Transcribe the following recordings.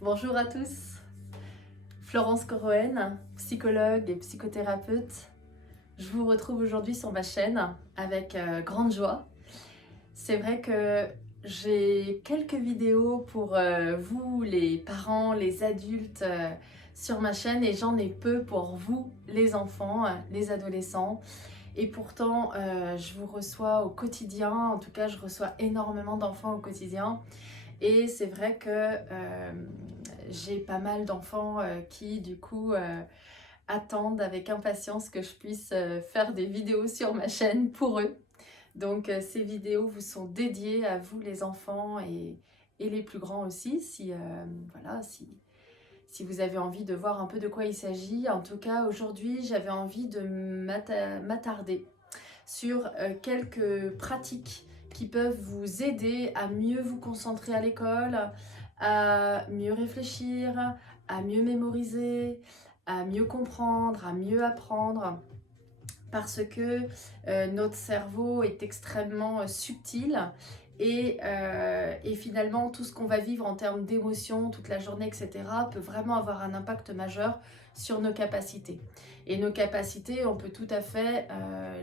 Bonjour à tous, Florence Coroën, psychologue et psychothérapeute. Je vous retrouve aujourd'hui sur ma chaîne avec grande joie. C'est vrai que j'ai quelques vidéos pour vous, les parents, les adultes, sur ma chaîne et j'en ai peu pour vous, les enfants, les adolescents. Et pourtant, je vous reçois au quotidien, en tout cas je reçois énormément d'enfants au quotidien. Et c'est vrai que j'ai pas mal d'enfants qui du coup attendent avec impatience que je puisse faire des vidéos sur ma chaîne pour eux. Donc ces vidéos vous sont dédiées à vous les enfants et les plus grands aussi si, voilà, si vous avez envie de voir un peu de quoi il s'agit. En tout cas aujourd'hui j'avais envie de m'attarder sur quelques pratiques qui peuvent vous aider à mieux vous concentrer à l'école, à mieux réfléchir, à mieux mémoriser, à mieux comprendre, à mieux apprendre. Parce que notre cerveau est extrêmement subtil et finalement tout ce qu'on va vivre en termes d'émotions toute la journée, etc. peut vraiment avoir un impact majeur sur nos capacités. Et nos capacités, on peut tout à fait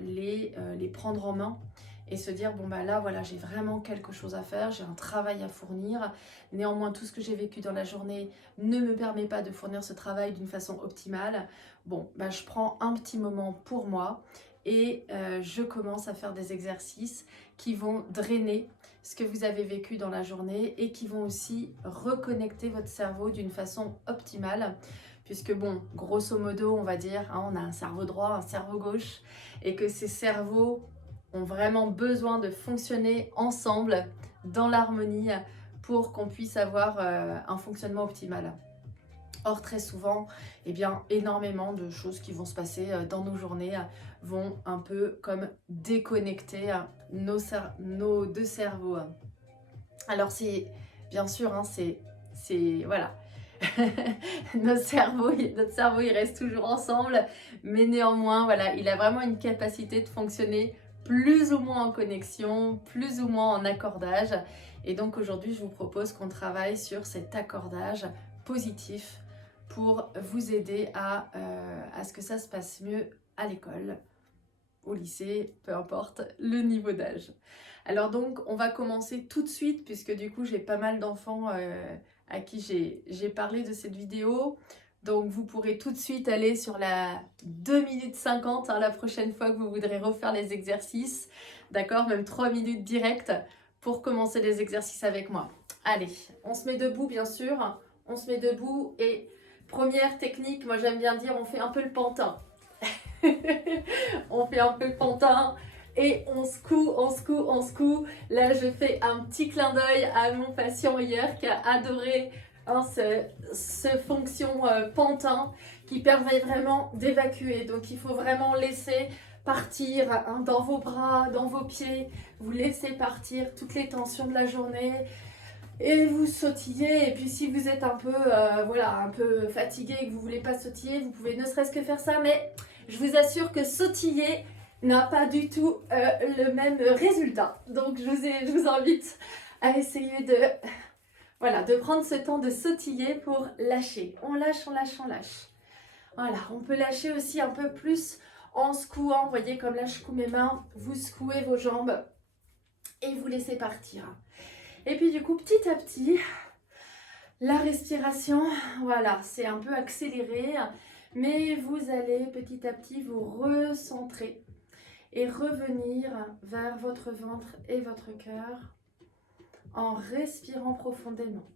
les prendre en main et se dire bon bah là voilà, j'ai vraiment quelque chose à faire, j'ai un travail à fournir. Néanmoins tout ce que j'ai vécu dans la journée ne me permet pas de fournir ce travail d'une façon optimale. Bon bah je prends un petit moment pour moi et je commence à faire des exercices qui vont drainer ce que vous avez vécu dans la journée et qui vont aussi reconnecter votre cerveau d'une façon optimale. Puisque bon, grosso modo, on va dire, hein, on a un cerveau droit, un cerveau gauche, et que ces cerveaux ont vraiment besoin de fonctionner ensemble dans l'harmonie pour qu'on puisse avoir un fonctionnement optimal. Or, très souvent, eh bien, énormément de choses qui vont se passer dans nos journées vont un peu comme déconnecter nos deux cerveaux. Alors, c'est bien sûr, hein, voilà. notre cerveau, il reste toujours ensemble, mais néanmoins, voilà, il a vraiment une capacité de fonctionner plus ou moins en connexion, plus ou moins en accordage. Et donc aujourd'hui, je vous propose qu'on travaille sur cet accordage positif pour vous aider à ce que ça se passe mieux à l'école, au lycée, peu importe le niveau d'âge. Alors donc, on va commencer tout de suite, puisque du coup, j'ai pas mal d'enfants à qui j'ai parlé de cette vidéo. Donc, vous pourrez tout de suite aller sur la 2 minutes 50, hein, la prochaine fois que vous voudrez refaire les exercices. D'accord? Même 3 minutes direct pour commencer les exercices avec moi. Allez, on se met debout, bien sûr. On se met debout et première technique, moi j'aime bien dire, on fait un peu le pantin. On fait un peu le pantin et on secoue, on secoue, on secoue. Là, je fais un petit clin d'œil à mon patient hier qui a adoré hein, ce fonction pantin qui permet vraiment d'évacuer. Donc, il faut vraiment laisser partir hein, dans vos bras, dans vos pieds. Vous laissez partir toutes les tensions de la journée. Et vous sautillez, et puis si vous êtes un peu, voilà, un peu fatigué et que vous ne voulez pas sautiller, vous pouvez ne serait-ce que faire ça, mais je vous assure que sautiller n'a pas du tout le même résultat. Donc je vous invite à essayer de, voilà, de prendre ce temps de sautiller pour lâcher. On lâche, on lâche, on lâche. Voilà, on peut lâcher aussi un peu plus en secouant, vous voyez comme là je secoue mes mains, vous secouez vos jambes et vous laissez partir. Et puis du coup, petit à petit, la respiration, voilà, c'est un peu accéléré, mais vous allez petit à petit vous recentrer et revenir vers votre ventre et votre cœur en respirant profondément.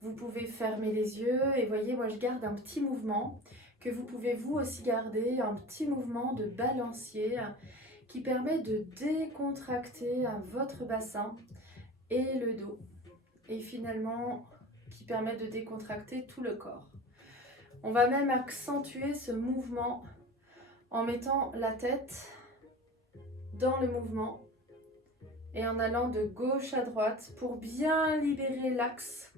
Vous pouvez fermer les yeux et voyez, moi je garde un petit mouvement que vous pouvez vous aussi garder, un petit mouvement de balancier qui permet de décontracter votre bassin et le dos. Et finalement, qui permet de décontracter tout le corps. On va même accentuer ce mouvement en mettant la tête dans le mouvement et en allant de gauche à droite pour bien libérer l'axe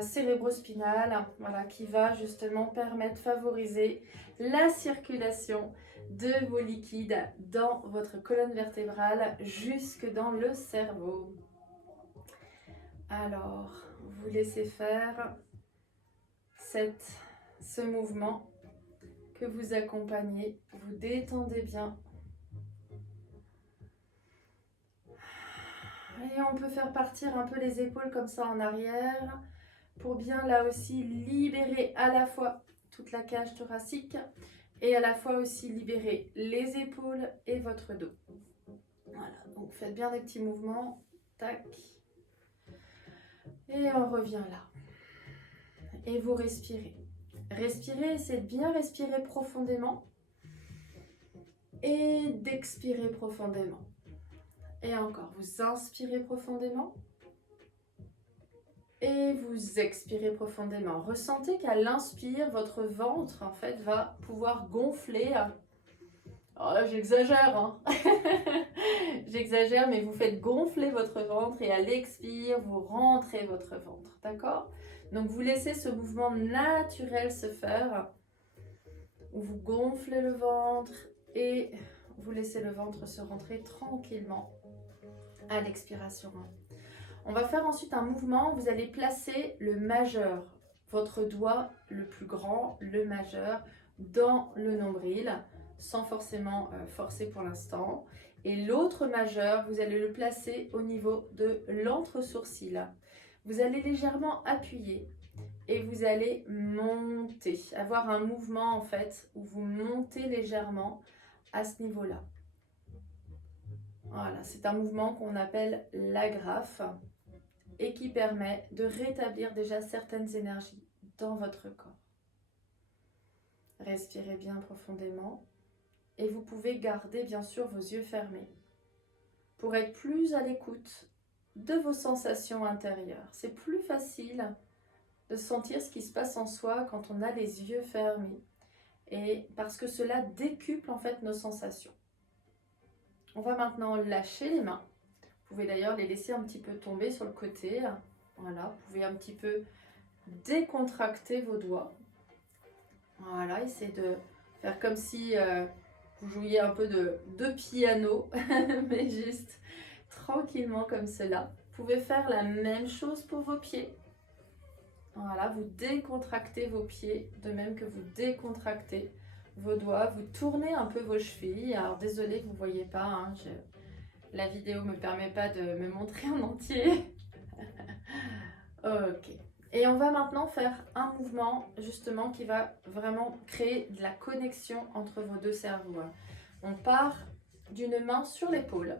cérébrospinal, voilà, qui va justement permettre, favoriser la circulation de vos liquides dans votre colonne vertébrale jusque dans le cerveau. Alors, vous laissez faire ce mouvement que vous accompagnez. Vous détendez bien. Et on peut faire partir un peu les épaules comme ça en arrière pour bien là aussi libérer à la fois toute la cage thoracique et à la fois aussi libérer les épaules et votre dos. Voilà, donc faites bien des petits mouvements. Tac. Et on revient là. Et vous respirez. Respirez, essayez de bien respirer profondément et d'expirer profondément. Et encore, vous inspirez profondément et vous expirez profondément. Ressentez qu'à l'inspire, votre ventre en fait va pouvoir gonfler. Oh là, j'exagère, hein. J'exagère, mais vous faites gonfler votre ventre et à l'expire, vous rentrez votre ventre, d'accord? Donc vous laissez ce mouvement naturel se faire, où vous gonflez le ventre et vous laissez le ventre se rentrer tranquillement à l'expiration. On va faire ensuite un mouvement, vous allez placer le majeur, votre doigt le plus grand, le majeur, dans le nombril, sans forcément forcer pour l'instant. Et l'autre majeur, vous allez le placer au niveau de l'entre-sourcil. Vous allez légèrement appuyer et vous allez monter, avoir un mouvement en fait où vous montez légèrement à ce niveau-là. Voilà, c'est un mouvement qu'on appelle l'agrafe et qui permet de rétablir déjà certaines énergies dans votre corps. Respirez bien profondément et vous pouvez garder bien sûr vos yeux fermés pour être plus à l'écoute de vos sensations intérieures. C'est plus facile de sentir ce qui se passe en soi quand on a les yeux fermés et parce que cela décuple en fait nos sensations. On va maintenant lâcher les mains. Vous pouvez d'ailleurs les laisser un petit peu tomber sur le côté. Voilà, vous pouvez un petit peu décontracter vos doigts. Voilà, essayez de faire comme si vous jouiez un peu de piano, mais juste tranquillement comme cela. Vous pouvez faire la même chose pour vos pieds. Voilà, vous décontractez vos pieds, de même que vous décontractez vos doigts. Vous tournez un peu vos chevilles. Alors désolé, vous ne voyez pas, hein, la vidéo ne me permet pas de me montrer en entier. Ok. Et on va maintenant faire un mouvement justement qui va vraiment créer de la connexion entre vos deux cerveaux. On part d'une main sur l'épaule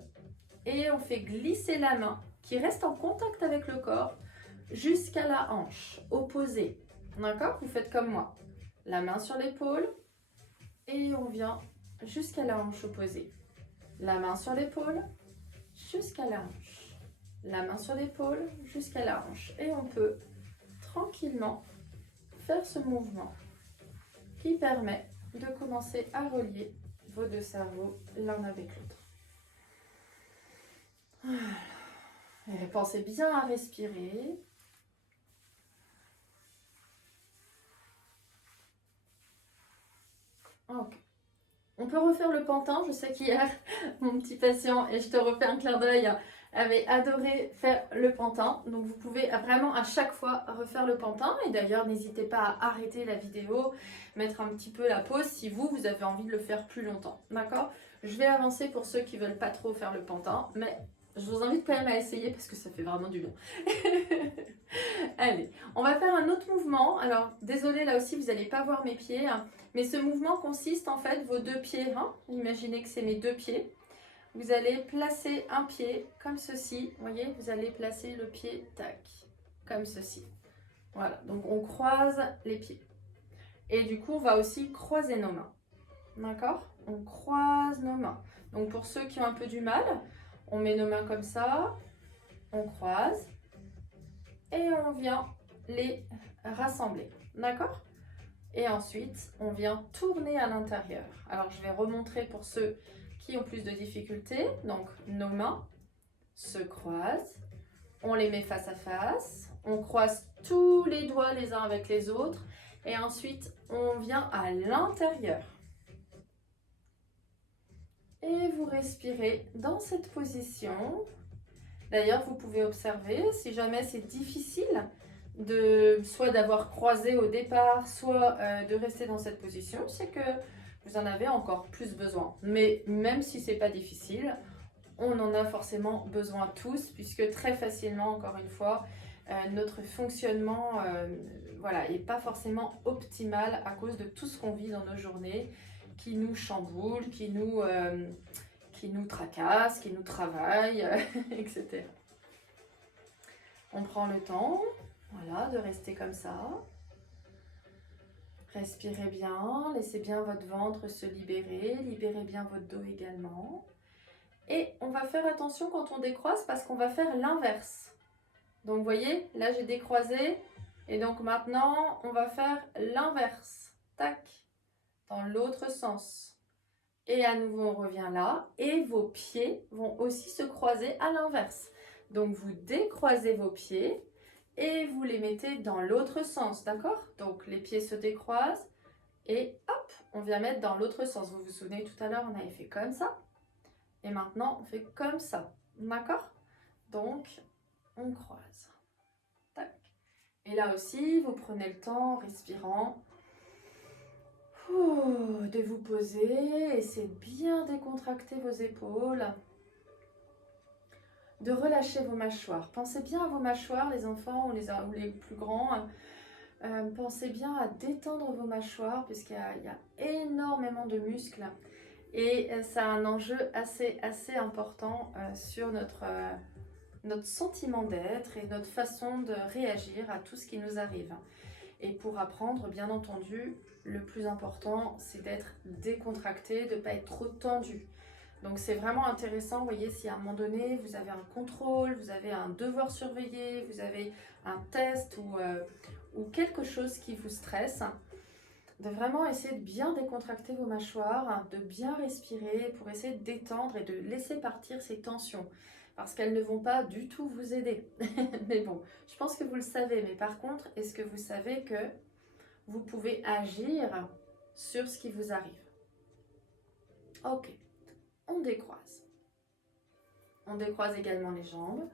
et on fait glisser la main qui reste en contact avec le corps jusqu'à la hanche opposée. D'accord? Vous faites comme moi. La main sur l'épaule et on vient jusqu'à la hanche opposée. La main sur l'épaule jusqu'à la hanche. La main sur l'épaule jusqu'à la hanche. Et on peut tranquillement faire ce mouvement qui permet de commencer à relier vos deux cerveaux l'un avec l'autre. Et pensez bien à respirer. Ok. On peut refaire le pantin. Je sais qu'hier, mon petit patient, et je te refais un clin d'œil, avait adoré faire le pantin. Donc vous pouvez vraiment à chaque fois refaire le pantin. Et d'ailleurs, n'hésitez pas à arrêter la vidéo, mettre un petit peu la pause si vous avez envie de le faire plus longtemps. D'accord? Je vais avancer pour ceux qui ne veulent pas trop faire le pantin, mais je vous invite quand même à essayer parce que ça fait vraiment du bien. Allez, on va faire un autre mouvement. Alors, désolé, là aussi, vous n'allez pas voir mes pieds. Mais ce mouvement consiste en fait, vos deux pieds. Imaginez que c'est mes deux pieds. Vous allez placer un pied comme ceci. Vous voyez, vous allez placer le pied, tac, comme ceci. Voilà, donc on croise les pieds. Et du coup, on va aussi croiser nos mains. D'accord? On croise nos mains. Donc pour ceux qui ont un peu du mal, on met nos mains comme ça, on croise et on vient les rassembler. D'accord? Et ensuite, on vient tourner à l'intérieur. Alors, je vais remontrer pour ceux qui ont plus de difficultés. Donc, nos mains se croisent. On les met face à face. On croise tous les doigts les uns avec les autres. Et ensuite, on vient à l'intérieur. Et vous respirez dans cette position. D'ailleurs, vous pouvez observer, si jamais c'est difficile, de soit d'avoir croisé au départ, soit de rester dans cette position, c'est que vous en avez encore plus besoin. Mais même si c'est pas difficile, on en a forcément besoin tous, puisque très facilement, encore une fois, notre fonctionnement voilà, est pas forcément optimal à cause de tout ce qu'on vit dans nos journées, qui nous chamboule, qui nous tracasse, qui nous travaille, etc. On prend le temps, voilà, de rester comme ça. Respirez bien, laissez bien votre ventre se libérer, libérez bien votre dos également. Et on va faire attention quand on décroise parce qu'on va faire l'inverse. Donc vous voyez, là j'ai décroisé et donc maintenant on va faire l'inverse. Tac, dans l'autre sens. Et à nouveau on revient là et vos pieds vont aussi se croiser à l'inverse. Donc vous décroisez vos pieds et vous les mettez dans l'autre sens, d'accord? Donc les pieds se décroisent et hop, on vient mettre dans l'autre sens. Vous vous souvenez tout à l'heure, on avait fait comme ça. Et maintenant, on fait comme ça, d'accord? Donc, on croise. Tac. Et là aussi, vous prenez le temps, en respirant, de vous poser. Essayez de bien décontracter vos épaules. De relâcher vos mâchoires. Pensez bien à vos mâchoires, les enfants ou les plus grands. Pensez bien à détendre vos mâchoires, puisqu'il y a énormément de muscles. Et ça a un enjeu assez important sur notre sentiment d'être et notre façon de réagir à tout ce qui nous arrive. Et pour apprendre, bien entendu, le plus important, c'est d'être décontracté, de ne pas être trop tendu. Donc c'est vraiment intéressant, vous voyez, si à un moment donné, vous avez un contrôle, vous avez un devoir surveillé, vous avez un test ou quelque chose qui vous stresse, de vraiment essayer de bien décontracter vos mâchoires, de bien respirer pour essayer de détendre et de laisser partir ces tensions. Parce qu'elles ne vont pas du tout vous aider. Mais bon, je pense que vous le savez. Mais par contre, est-ce que vous savez que vous pouvez agir sur ce qui vous arrive? Ok, on décroise. On décroise également les jambes.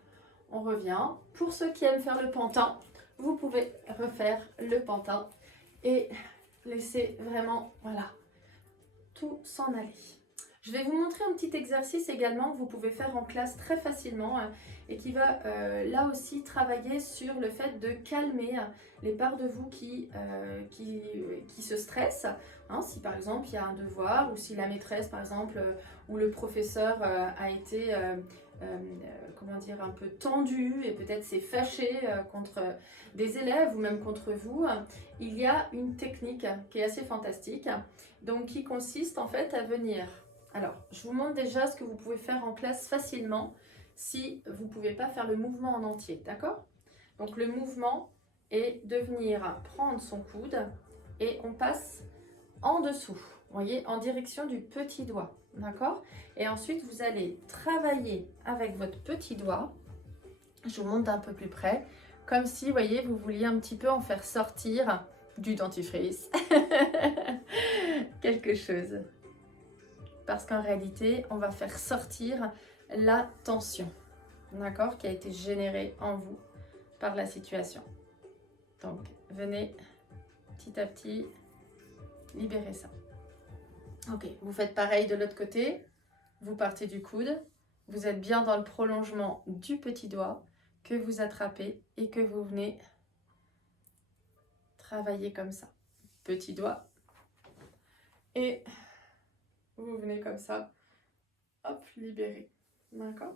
On revient. Pour ceux qui aiment faire le pantin, vous pouvez refaire le pantin et laissez vraiment, voilà, tout s'en aller. Je vais vous montrer un petit exercice également que vous pouvez faire en classe très facilement et qui va là aussi travailler sur le fait de calmer les parts de vous qui se stressent. Hein, si par exemple il y a un devoir ou si la maîtresse par exemple ou le professeur a été comment dire, un peu tendu et peut-être s'est fâché contre des élèves ou même contre vous, il y a une technique qui est assez fantastique, donc qui consiste en fait à venir. Alors, je vous montre déjà ce que vous pouvez faire en classe facilement si vous ne pouvez pas faire le mouvement en entier, d'accord? Donc le mouvement est de venir prendre son coude et on passe en dessous, vous voyez, en direction du petit doigt, d'accord? Et ensuite, vous allez travailler avec votre petit doigt. Je vous montre d'un peu plus près, comme si, vous voyez, vous vouliez un petit peu en faire sortir du dentifrice, quelque chose. Parce qu'en réalité, on va faire sortir la tension, d'accord, qui a été générée en vous par la situation. Donc, venez petit à petit libérer ça. Ok, vous faites pareil de l'autre côté. Vous partez du coude. Vous êtes bien dans le prolongement du petit doigt que vous attrapez et que vous venez travailler comme ça. Petit doigt. Et vous venez comme ça. Hop, libérer. D'accord?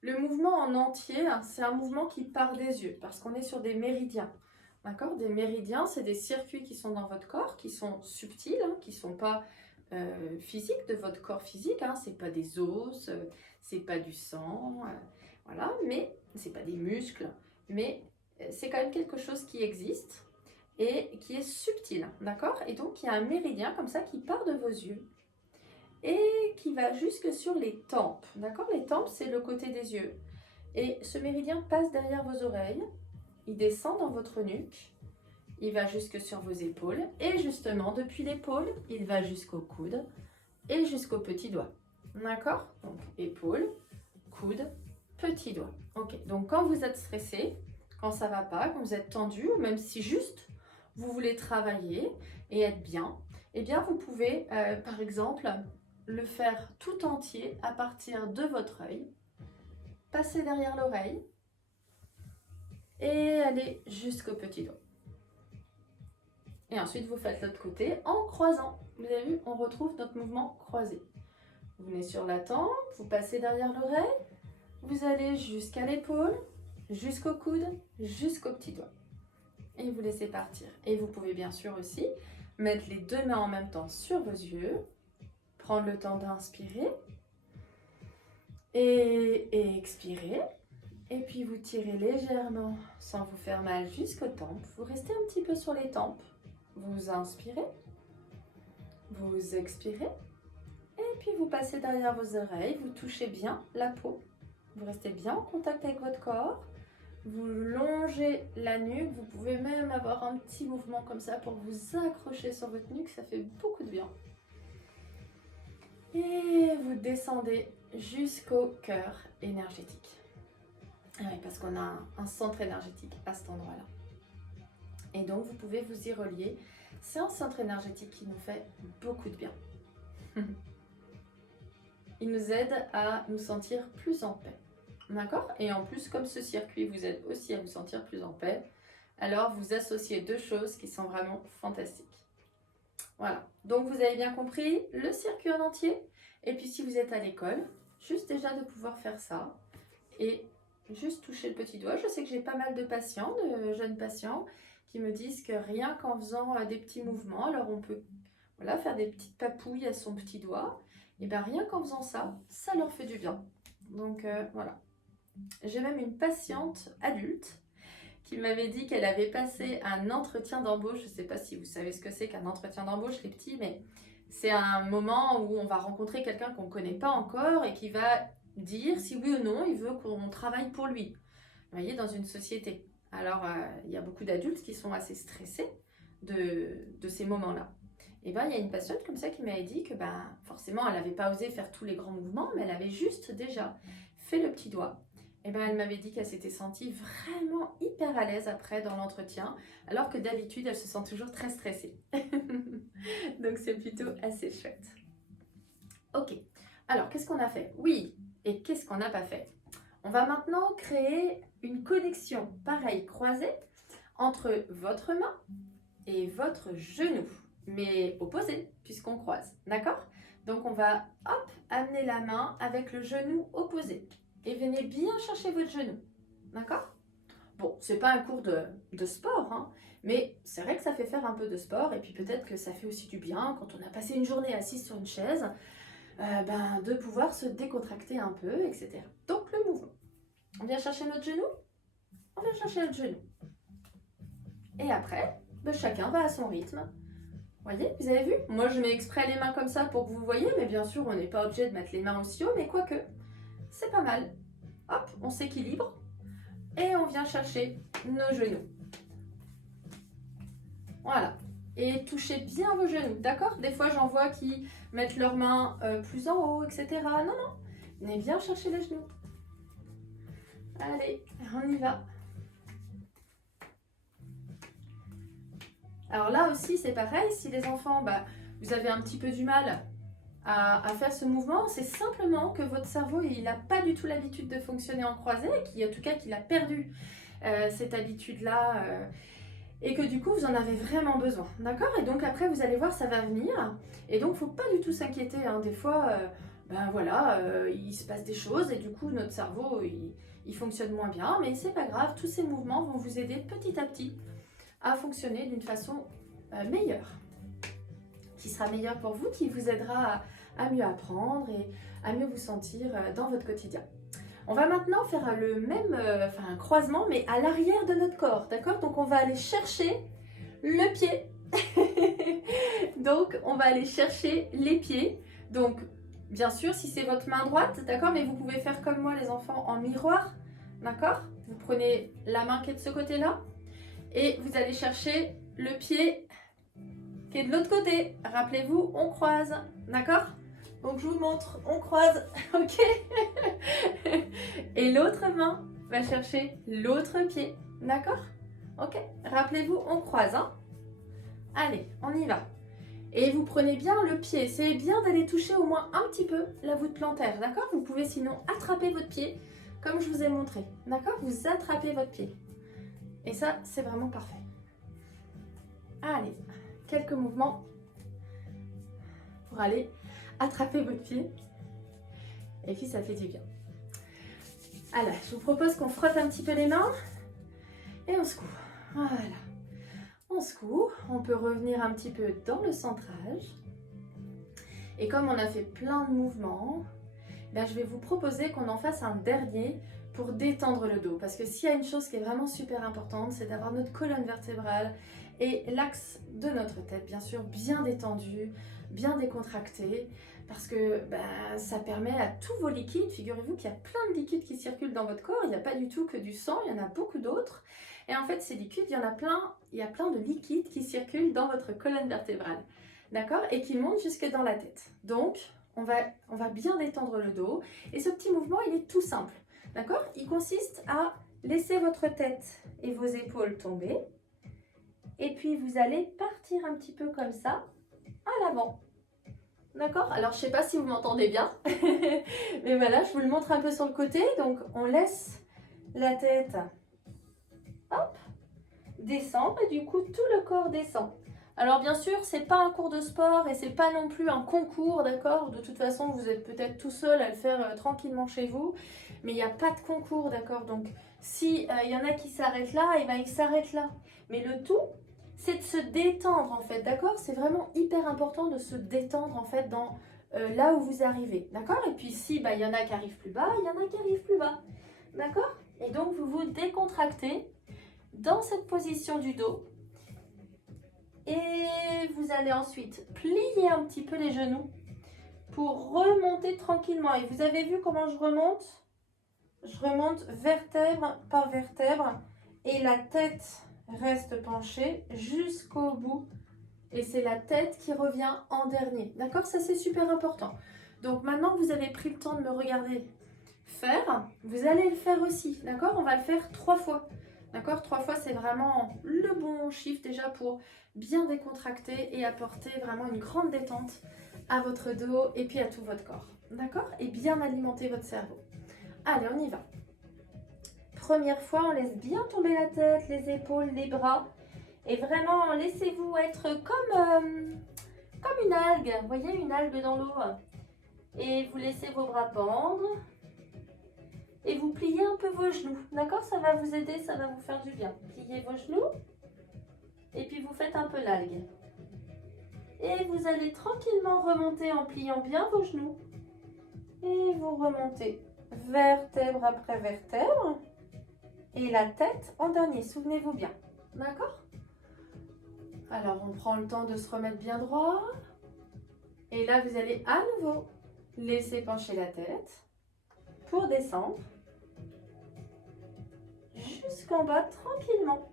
Le mouvement en entier, c'est un mouvement qui part des yeux parce qu'on est sur des méridiens. D'accord? Des méridiens, c'est des circuits qui sont dans votre corps, qui sont subtils, qui ne sont pas physiques de votre corps physique. C'est pas des os, c'est pas du sang, voilà, mais c'est pas des muscles, mais c'est quand même quelque chose qui existe et qui est subtil. D'accord? Et donc, il y a un méridien comme ça qui part de vos yeux et qui va jusque sur les tempes, d'accord? Les tempes, c'est le côté des yeux. Et ce méridien passe derrière vos oreilles, il descend dans votre nuque, il va jusque sur vos épaules, et justement, depuis l'épaule, il va jusqu'au coude et jusqu'au petit doigt, d'accord? Donc, épaule, coude, petit doigt. Ok, donc quand vous êtes stressé, quand ça va pas, quand vous êtes tendu, ou même si juste vous voulez travailler et être bien, eh bien vous pouvez par exemple le faire tout entier à partir de votre œil, passer derrière l'oreille et aller jusqu'au petit doigt. Et ensuite vous faites l'autre côté en croisant. Vous avez vu, on retrouve notre mouvement croisé. Vous venez sur la tempe, vous passez derrière l'oreille, vous allez jusqu'à l'épaule, jusqu'au coude, jusqu'au petit doigt. Et vous laissez partir. Et vous pouvez bien sûr aussi mettre les deux mains en même temps sur vos yeux, prendre le temps d'inspirer et expirer. Et puis vous tirez légèrement sans vous faire mal jusqu'aux tempes. Vous restez un petit peu sur les tempes. Vous inspirez, vous expirez. Et puis vous passez derrière vos oreilles, vous touchez bien la peau. Vous restez bien en contact avec votre corps. Vous longez la nuque. Vous pouvez même avoir un petit mouvement comme ça pour vous accrocher sur votre nuque. Ça fait beaucoup de bien. Et vous descendez jusqu'au cœur énergétique. Ah oui, parce qu'on a un centre énergétique à cet endroit-là. Et donc vous pouvez vous y relier. C'est un centre énergétique qui nous fait beaucoup de bien. Il nous aide à nous sentir plus en paix. D'accord? Et en plus, comme ce circuit vous aide aussi à vous sentir plus en paix, alors vous associez deux choses qui sont vraiment fantastiques. Voilà. Donc vous avez bien compris le circuit en entier. Et puis si vous êtes à l'école, juste déjà de pouvoir faire ça et juste toucher le petit doigt. Je sais que j'ai pas mal de patients, de jeunes patients, qui me disent que rien qu'en faisant des petits mouvements, alors on peut faire des petites papouilles à son petit doigt, et bien rien qu'en faisant ça, ça leur fait du bien. Donc voilà. J'ai même une patiente adulte qui m'avait dit qu'elle avait passé un entretien d'embauche. Je ne sais pas si vous savez ce que c'est qu'un entretien d'embauche, les petits, mais c'est un moment où on va rencontrer quelqu'un qu'on ne connaît pas encore et qui va dire si oui ou non il veut qu'on travaille pour lui. Vous voyez, dans une société. Alors, il y a beaucoup d'adultes qui sont assez stressés de ces moments-là. Et bien, il y a une patiente comme ça qui m'avait dit que forcément, elle n'avait pas osé faire tous les grands mouvements, mais elle avait juste déjà fait le petit doigt. Et bien, elle m'avait dit qu'elle s'était sentie vraiment hyper à l'aise après dans l'entretien, alors que d'habitude, elle se sent toujours très stressée. Donc, c'est plutôt assez chouette. Ok, alors qu'est-ce qu'on a fait? Oui, et qu'est-ce qu'on n'a pas fait? On va maintenant créer une connexion, pareil, croisée, entre votre main et votre genou, mais opposé, puisqu'on croise, d'accord? Donc on va, hop, amener la main avec le genou opposé. Et venez bien chercher votre genou, d'accord? Bon, c'est pas un cours de sport, hein, mais c'est vrai que ça fait faire un peu de sport, et puis peut-être que ça fait aussi du bien, quand on a passé une journée assise sur une chaise, de pouvoir se décontracter un peu, etc. Donc le mouvement. On vient chercher notre genou, on vient chercher notre genou. Et après, chacun va à son rythme. Voyez, vous avez vu? Moi, je mets exprès les mains comme ça pour que vous voyez, mais bien sûr, on n'est pas obligé de mettre les mains aussi haut, mais quoique, c'est pas mal. Hop, on s'équilibre et on vient chercher nos genoux. Voilà. Et touchez bien vos genoux, d'accord? Des fois, j'en vois qui mettent leurs mains plus en haut, etc. Non, non, venez bien chercher les genoux. Allez, on y va. Alors là aussi, c'est pareil. Si les enfants, vous avez un petit peu du mal à faire ce mouvement, c'est simplement que votre cerveau, il n'a pas du tout l'habitude de fonctionner en croisé, en tout cas qu'il a perdu cette habitude-là et que du coup, vous en avez vraiment besoin. D'accord? Et donc après, vous allez voir, ça va venir. Et donc, il ne faut pas du tout s'inquiéter. Hein. Des fois, il se passe des choses et du coup, notre cerveau, il fonctionne moins bien. Mais c'est pas grave, tous ces mouvements vont vous aider petit à petit à fonctionner d'une façon meilleure, qui sera meilleure pour vous, qui vous aidera à mieux apprendre et à mieux vous sentir dans votre quotidien. On va maintenant faire le même un croisement, mais à l'arrière de notre corps, d'accord? Donc on va aller chercher le pied. Donc on va aller chercher les pieds. Donc bien sûr, si c'est votre main droite, d'accord? Mais vous pouvez faire comme moi les enfants en miroir, d'accord? Vous prenez la main qui est de ce côté-là et vous allez chercher le pied qui est de l'autre côté. Rappelez-vous, on croise, d'accord? Donc je vous montre, on croise, ok. Et l'autre main va chercher l'autre pied, d'accord? Ok, rappelez-vous, on croise, hein. Allez, on y va. Et vous prenez bien le pied, c'est bien d'aller toucher au moins un petit peu la voûte plantaire, d'accord? Vous pouvez sinon attraper votre pied, comme je vous ai montré, d'accord? Vous attrapez votre pied. Et ça, c'est vraiment parfait. Allez, quelques mouvements pour aller attraper votre pied. Et puis, ça fait du bien. Alors, je vous propose qu'on frotte un petit peu les mains et on secoue. Voilà. On secoue, on peut revenir un petit peu dans le centrage. Et comme on a fait plein de mouvements, ben je vais vous proposer qu'on en fasse un dernier pour détendre le dos. Parce que s'il y a une chose qui est vraiment super importante, c'est d'avoir notre colonne vertébrale et l'axe de notre tête, bien sûr, bien détendu, bien décontracté. Parce que ben, ça permet à tous vos liquides, figurez-vous qu'il y a plein de liquides qui circulent dans votre corps, il n'y a pas du tout que du sang, il y en a beaucoup d'autres. Et en fait, ces liquides, il y a plein de liquides qui circulent dans votre colonne vertébrale, d'accord? Et qui montent jusque dans la tête. Donc, on va bien détendre le dos. Et ce petit mouvement, il est tout simple, d'accord? Il consiste à laisser votre tête et vos épaules tomber. Et puis, vous allez partir un petit peu comme ça, à l'avant. D'accord? Alors, je ne sais pas si vous m'entendez bien. Mais voilà, je vous le montre un peu sur le côté. Donc, on laisse la tête, hop, descendre. Et du coup, tout le corps descend. Alors, bien sûr, ce n'est pas un cours de sport et ce n'est pas non plus un concours, d'accord? De toute façon, vous êtes peut-être tout seul à le faire tranquillement chez vous. Mais il n'y a pas de concours, d'accord? Donc, si y en a qui s'arrêtent là, et ben ils s'arrêtent là. Mais le tout, c'est de se détendre en fait, d'accord? C'est vraiment hyper important de se détendre en fait dans là où vous arrivez, d'accord? Et puis si y en a qui arrivent plus bas, il y en a qui arrivent plus bas, d'accord? Et donc vous vous décontractez dans cette position du dos et vous allez ensuite plier un petit peu les genoux pour remonter tranquillement. Et vous avez vu comment je remonte? Je remonte vertèbre par vertèbre et la tête reste penchée jusqu'au bout. Et c'est la tête qui revient en dernier. D'accord? Ça, c'est super important. Donc, maintenant que vous avez pris le temps de me regarder faire, vous allez le faire aussi. D'accord? On va le faire 3 fois. D'accord? 3 fois, c'est vraiment le bon chiffre déjà pour bien décontracter et apporter vraiment une grande détente à votre dos et puis à tout votre corps. D'accord? Et bien alimenter votre cerveau. Allez, on y va. Première fois, on laisse bien tomber la tête, les épaules, les bras. Et vraiment, laissez-vous être comme une algue. Vous voyez, une algue dans l'eau. Et vous laissez vos bras pendre. Et vous pliez un peu vos genoux. D'accord? Ça va vous aider, ça va vous faire du bien. Pliez vos genoux. Et puis vous faites un peu l'algue. Et vous allez tranquillement remonter en pliant bien vos genoux. Et vous remontez vertèbre après vertèbre. Et la tête en dernier, souvenez-vous bien. D'accord? Alors, on prend le temps de se remettre bien droit. Et là, vous allez à nouveau laisser pencher la tête pour descendre jusqu'en bas tranquillement.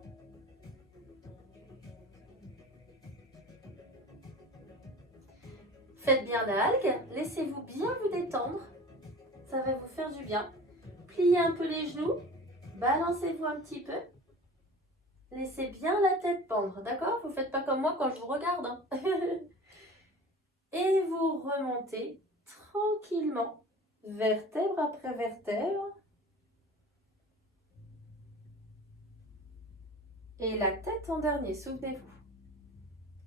Faites bien l'algue, laissez-vous bien vous détendre. Ça va vous faire du bien. Pliez un peu les genoux, balancez-vous un petit peu. Laissez bien la tête pendre, d'accord? Vous ne faites pas comme moi quand je vous regarde. Hein. Et vous remontez tranquillement, vertèbre après vertèbre. Et la tête en dernier, souvenez-vous.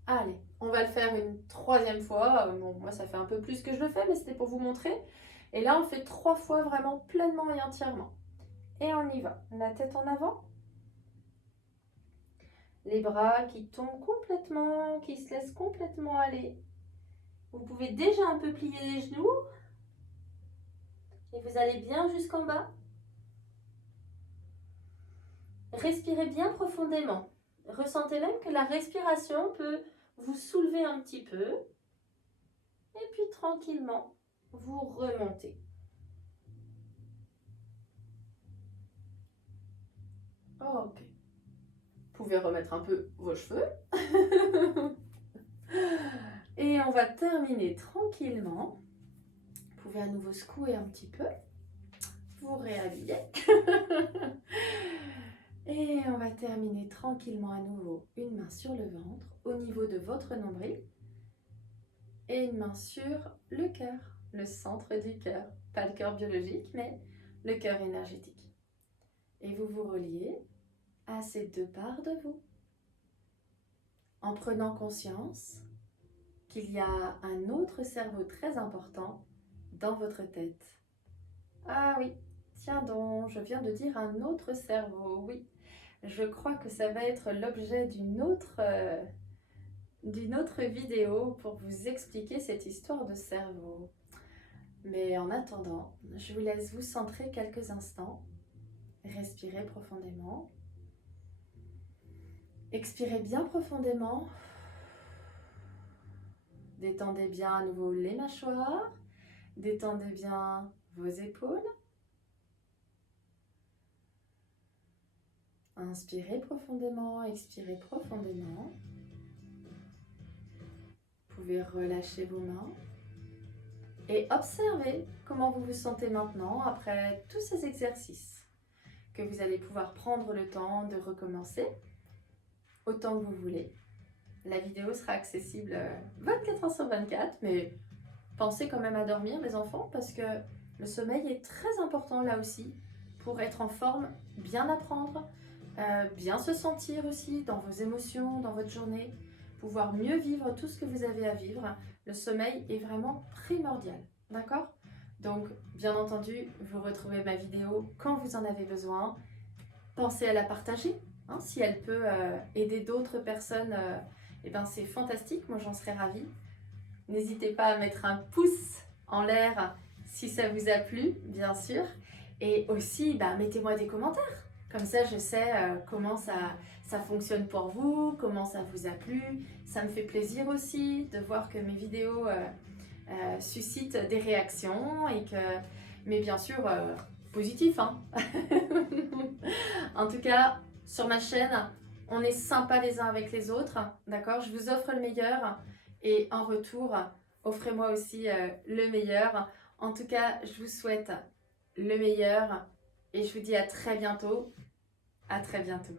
Allez, on va le faire une 3e fois. Bon, moi, ça fait un peu plus que je le fais, mais c'était pour vous montrer. Et là, on le fait 3 fois vraiment pleinement et entièrement. Et on y va. La tête en avant. Les bras qui tombent complètement, qui se laissent complètement aller. Vous pouvez déjà un peu plier les genoux. Et vous allez bien jusqu'en bas. Respirez bien profondément. Ressentez même que la respiration peut vous soulever un petit peu. Et puis tranquillement, vous remontez. Ok. Vous pouvez remettre un peu vos cheveux. Et on va terminer tranquillement pouvez à nouveau secouer un petit peu, vous réhabiller. Et on va terminer tranquillement à nouveau. Une main sur le ventre, au niveau de votre nombril. Et une main sur le cœur, le centre du cœur. Pas le cœur biologique, mais le cœur énergétique. Et vous vous reliez à ces deux parts de vous. En prenant conscience qu'il y a un autre cerveau très important dans votre tête. Ah oui, tiens donc, je viens de dire un autre cerveau, oui. Je crois que ça va être l'objet d'une autre vidéo pour vous expliquer cette histoire de cerveau. Mais en attendant, je vous laisse vous centrer quelques instants. Respirez profondément. Expirez bien profondément. Détendez bien à nouveau les mâchoires. Détendez bien vos épaules. Inspirez profondément, expirez profondément. Vous pouvez relâcher vos mains. Et observez comment vous vous sentez maintenant après tous ces exercices que vous allez pouvoir prendre le temps de recommencer autant que vous voulez. La vidéo sera accessible 24 heures sur 24, mais pensez quand même à dormir les enfants parce que le sommeil est très important là aussi pour être en forme, bien apprendre, bien se sentir aussi dans vos émotions, dans votre journée, pouvoir mieux vivre tout ce que vous avez à vivre. Le sommeil est vraiment primordial, d'accord? Donc, bien entendu, vous retrouvez ma vidéo quand vous en avez besoin. Pensez à la partager, hein, si elle peut aider d'autres personnes, eh ben c'est fantastique, moi j'en serais ravie. N'hésitez pas à mettre un pouce en l'air si ça vous a plu, bien sûr. Et aussi, mettez-moi des commentaires. Comme ça, je sais comment ça fonctionne pour vous, comment ça vous a plu. Ça me fait plaisir aussi de voir que mes vidéos suscitent des réactions et que, mais bien sûr, positif, hein. En tout cas, sur ma chaîne, on est sympa les uns avec les autres, d'accord? Je vous offre le meilleur et en retour, offrez-moi aussi le meilleur. En tout cas, je vous souhaite le meilleur et je vous dis à très bientôt. À très bientôt.